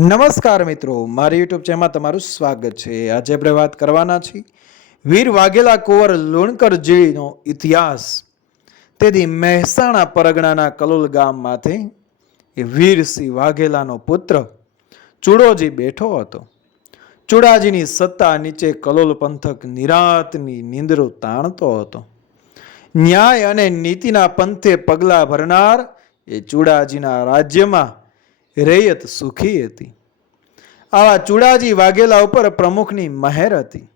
નમસ્કાર મિત્રો, મારી યુટ્યુબ ચેનલમાં તમારું સ્વાગત છે. આજે આપણે વાત કરવાના છીએ વીર વાઘેલા કુંવર લુણકરજીનો ઇતિહાસ. તેથી મહેસાણા પરગણાના કલોલ ગામમાંથી એ વીરસિંહ વાઘેલાનો પુત્ર ચુડોજી બેઠો હતો. ચુડાજીની સત્તા નીચે કલોલ પંથક નિરાતની નિંદરો તાણતો હતો. ન્યાય અને નીતિના પંથે પગલાં ભરનાર એ ચુડાજીના રાજ્યમાં રૈયત સુખી હતી. આવા ચુડાજી વાઘેલા ઉપર પ્રમુખની મહેર હતી.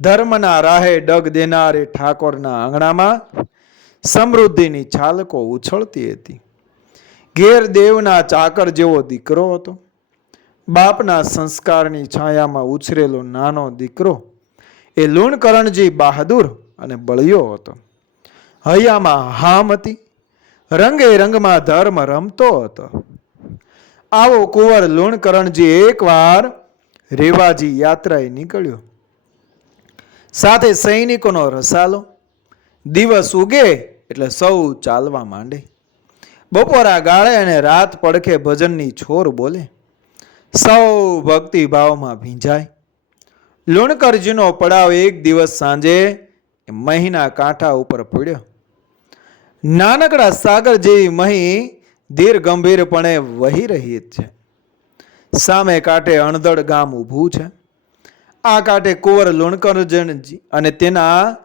ધર્મના રાહે ડગ દેનારે ઠાકોરના આંગણામાં સમૃદ્ધિની છાલકો ઉછળતી હતી. ઘેર દેવના ચાકર જેવો દીકરો હતો. બાપના સંસ્કારની છાયામાં ઉછરેલો નાનો દીકરો એ લુણકરણજી બહાદુર અને બળિયો હતો. હૈયામાં હામ હતી. રંગે રંગમાં ધર્મ રમતો હતો. આવો કુંવર લુણકરણજી એકવાર રેવાજી યાત્રાએ નીકળ્યો. સાથે સૈનિકોનો રસાલો. દિવસ ઉગે એટલે સૌ ચાલવા માંડે. બપોરા ગાળે અને રાત પડખે ભજનની છોર બોલે. સૌ ભક્તિ ભાવમાં ભીંજાય. લુણકરજીનો પડાવ એક દિવસ સાંજે મહીના કાંઠા ઉપર પડ્યો. નાનકડા સાગર જેવી મહી ધીર ગંભીરપણે વહી રહી છે. સામે કાંઠે અણદડ ગામ ઊભું છે. આ કાંઠે કુંવર લુણકરજનજી અને તેના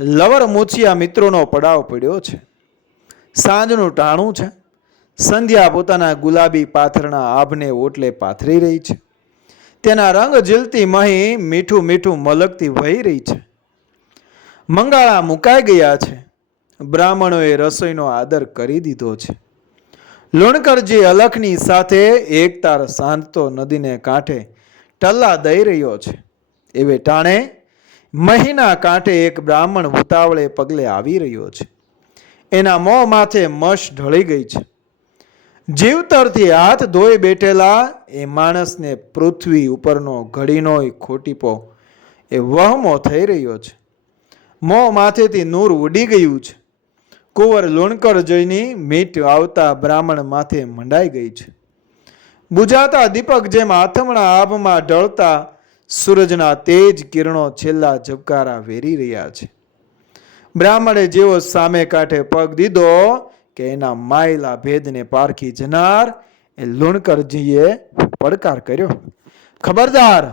લવર મોચિયા મિત્રોનો પડાવ પડ્યો છે. સાંજનું ટાણું છે. સંધ્યા પોતાના ગુલાબી પાથરના આભને ઓટલે પાથરી રહી છે. તેના રંગ ઝીલતી મહી મીઠું મીઠું મલકતી વહી રહી છે. મંગાળા મુકાઈ ગયા છે. બ્રાહ્મણોએ રસોઈનો આદર કરી દીધો છે. લુણકરજી અલખની સાથે એકતાર સાંધતો નદીને કાંઠે ટલ્લા દઈ રહ્યો છે. એવે ટાણે મહીના કાંઠે એક બ્રાહ્મણ ઉતાવળે પગલે આવી રહ્યો છે. એના મોં માથે મશ ઢળી ગઈ છે. જીવતરથી હાથ ધોઈ બેઠેલા એ માણસને પૃથ્વી ઉપરનો ઘડીનોય ખોટીપો એ વહમો થઈ રહ્યો છે. મોં માથેથી નૂર ઉડી ગયું છે. કુંવર લુણકર જઈની મીટ આવતા બ્રાહ્મણ માથે મંડાઈ ગઈ છે. બુજાતા દીપક જેમ આથમણા આભમાં ઢળતા સૂરજના તેજ કિરણો છેલ્લા ઝબકારા વેરી રહ્યા છે. બ્રાહ્મણે જેવો સામે કાંઠે પગ દીધો કે એના માયલા ભેદને પારખી જનાર એ લુણકરજીએ પડકાર કર્યો. ખબરદાર,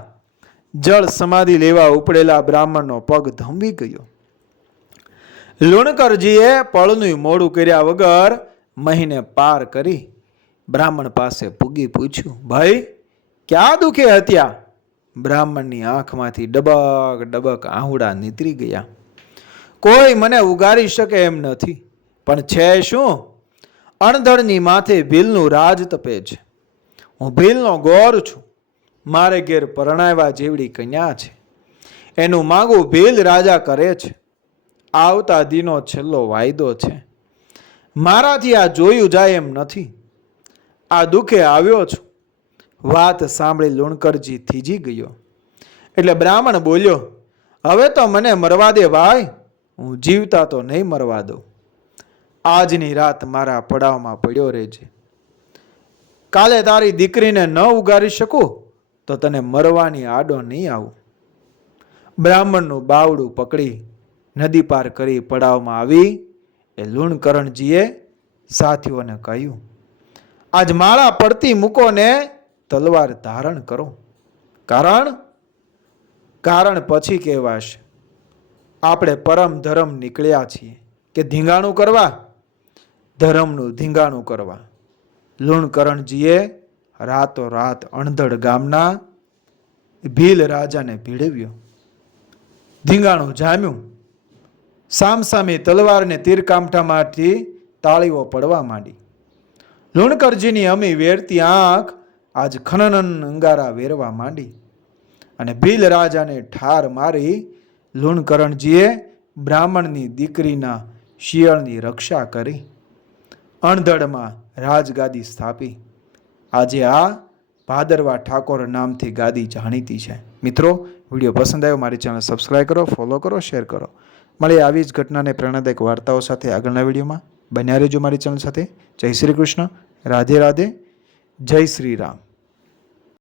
જળ સમાધિ લેવા ઉપડેલા બ્રાહ્મણનો પગ ધંવી ગયો. લુણકરજીએ પળનું મોડું કર્યા વગર મહિને પાર કરી બ્રાહ્મણ પાસે પૂગી પૂછ્યું, ભાઈ, ક્યાં દુખે હત્યા? બ્રાહ્મણની આંખમાંથી ડબક ડબક આહુડા નીતરી ગયા. કોઈ મને ઉગારી શકે એમ નથી, પણ છે શું? અણધણની માથે ભીલનું રાજ તપે છે હું ભીલનો ગોર છું, મારે ઘેર પરણાવ્યા જેવડી કન્યા છે. એનું માગું ભીલ રાજા કરે છે. આવતા દિનો છેલ્લો વાયદો છે. મારાથી આ જોયું જાય એમ નથી. આ દુઃખે આવ્યો છું. વાત સાંભળી લુણકરજી થીજી ગયો. એટલે બ્રાહ્મણ બોલ્યો, હવે તો મને મરવા દે ભાઈ. હું જીવતા તો નહીં મરવા દઉં. આજની રાત મારા પડાવમાં પડ્યો રહેજે. કાલે તારી દીકરીને ન ઉગારી શકું, તો તને મરવાની આડો નહીં આવું. બ્રાહ્મણનું બાવડું પકડી નદી પાર કરી પડાવમાં આવી એ લુણકરણજીએ સાથીઓને કહ્યું, આજ માળા પડતી મૂકો ને તલવાર ધારણ કરો. કારણ કારણ પછી કહેવાશે, આપણે પરમ ધર્મ નીકળ્યા છીએ કે ધીંગાણું કરવા? ધર્મનું ધીંગાણું કરવા. લુણકરણજીએ રાતો રાત અણધડ ગામના ભીલ રાજાને ભીડવ્યો, ધીંગાણું જામ્યું સામસામી તલવારને તીરકામઠામાંથી તાળીઓ પડવા માંડી. લુણકરજીની અમી વેરતી આંખ આજ ખનનન અંગારા વેરવા માંડી. અને ભીલ રાજાને ઠાર મારી લુણકરણજીએ બ્રાહ્મણની દીકરીના શિયળની રક્ષા કરી. અણધડમાં રાજગાદી સ્થાપી. આજે આ ભાદરવા ઠાકોર નામથી ગાદી જાણીતી છે. મિત્રો, વીડિયો પસંદ આવ્યો મારી ચેનલ સબસ્ક્રાઈબ કરો, ફોલો કરો, શેર કરો. મળીએ આવી જ ઘટનાને પ્રેરણાદાયક વાર્તાઓ સાથે આગળના વિડીયોમાં. બન્યા રહેજો મારી ચેનલ સાથે. જય શ્રી કૃષ્ણ. રાધે રાધે. જય શ્રી રામ.